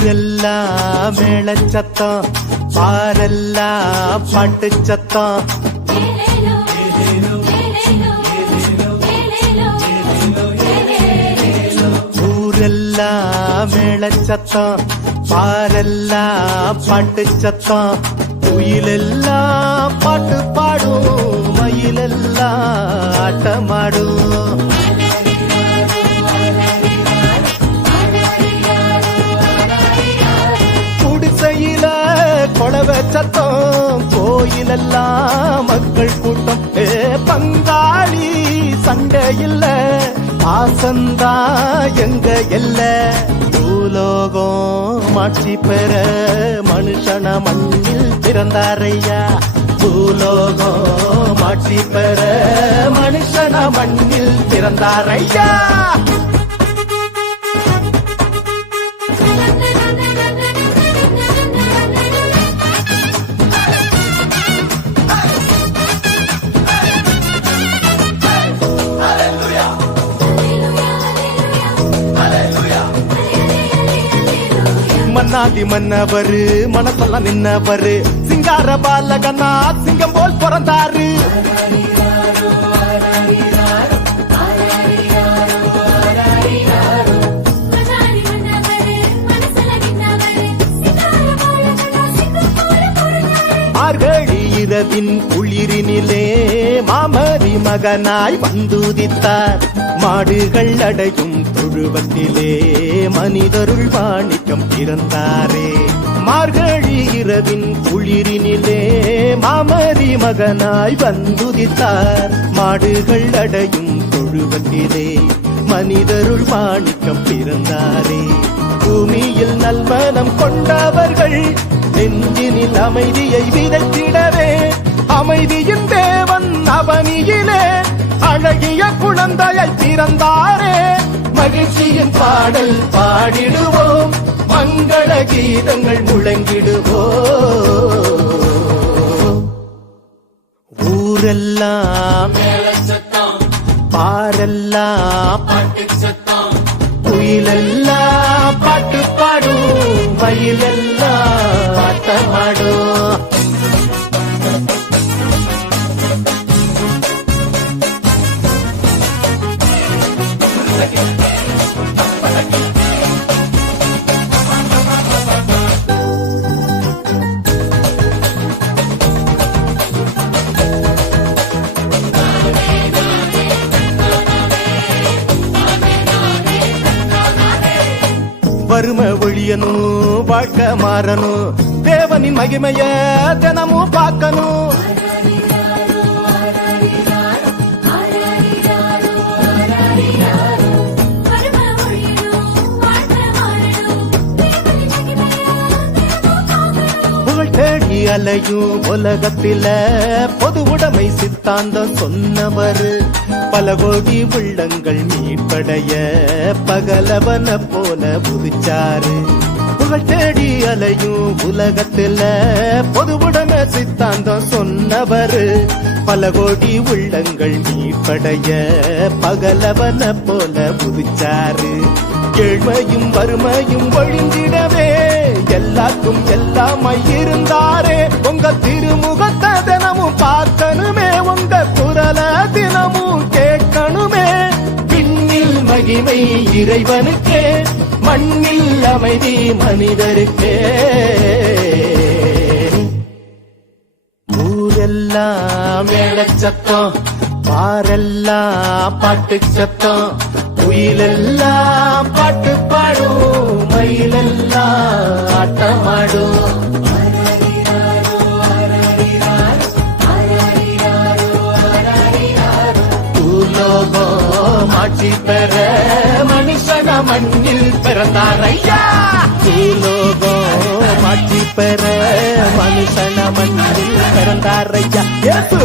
ஊரெல்லாம் மேளச்சத்தம் பாரெல்லாம் பாட்டு சத்தம். ஊரெல்லாம் மேளச்சத்தம் பாரெல்லாம் பாட்டு சத்தம். குயிலெல்லாம் கோயிலெல்லாம் மக்கள் கூட்டம். ஏ பங்காளி சண்டை இல்ல. பாசந்தா எங்க எல்ல. பூலோகம் மாட்சி பெற மனுஷன மண்ணில் பிறந்தாரையா. பூலோகம் மாட்சி பெற மனுஷன மண்ணில் பிறந்தாரையா. மன்னாதி மன்னவரு மனசெல்லாம் நின்னவரு. சிங்கார பாலகனா சிங்கம் போல் பிறந்தாரு. இரவின் குளிரினிலே மாமரி மகனாய் வந்துதித்தார். மாடுகள் அடையும் தொழுவத்திலே மனிதருள் வாணிக்கம் பிறந்தாரே. மார்கழி இரவின் குளிரினிலே மாமரி மகனாய் வந்துதித்தார். மாடுகள் அடையும் தொழுவத்திலே மனிதருள் மாணிக்கம் பிறந்தாரே. பூமியில் நல்மனம் கொண்டவர்கள் நெஞ்சினில் அமைதியை விதைத்திடவே. குழந்தையை பிறந்தாரே. மகிழ்ச்சியின் பாடல் பாடிடுவோம். மங்கள கீதங்கள் முழங்கிடுவோம். ஊரெல்லாம் பாரெல்லாம் குயிலெல்லாம் பாட்டு பாடும். வயலெல்லாம் பாட்டமாடும். வறுமை ஒழியணும் வாழ்க்கை மாறணும் தேவனின் மகிமைய தினமும் பார்க்கணும் அலையும் உலகத்தில பொது உடைமை சித்தாந்தம் சொன்னவர். பல கோடி உள்ளங்கள் மீட்படைய பகலவன போல புதிச்சாரு புகழ் தேடி அலையும் உலகத்தில பொது உடைமை சித்தாந்தம் சொன்னவர். பல கோடி உள்ளங்கள் மீட்படைய பகலவன போல புதிச்சாரு ஏழ்மையும் வறுமையும் ஒழிந்திடவே எல்லாருக்கும் எல்லாமாய் இருந்தாரே. உங்க திருமுகத்தை தினமும் பார்க்கணுமே. உங்க குரல தினமும் கேட்கணுமே. விண்ணில் மகிமை இறைவனுக்கே மண்ணில் அமைதி மனிதருக்கே. ஊரெல்லாம் மேலச்சத்தம் பாரெல்லாம் பாட்டு சத்தம் குயிலெல்லாம் பாட்டு பாடும் மயிலெல்லாம் ஆட்டமாடும். பூலோகம் ஆட்சி பெற மனுஷன மண்ணில் பிறந்தாரையா? பூலோகம் ஆட்சி பெற மனுஷன மண்ணில் பிறந்தாரையா? ஏசு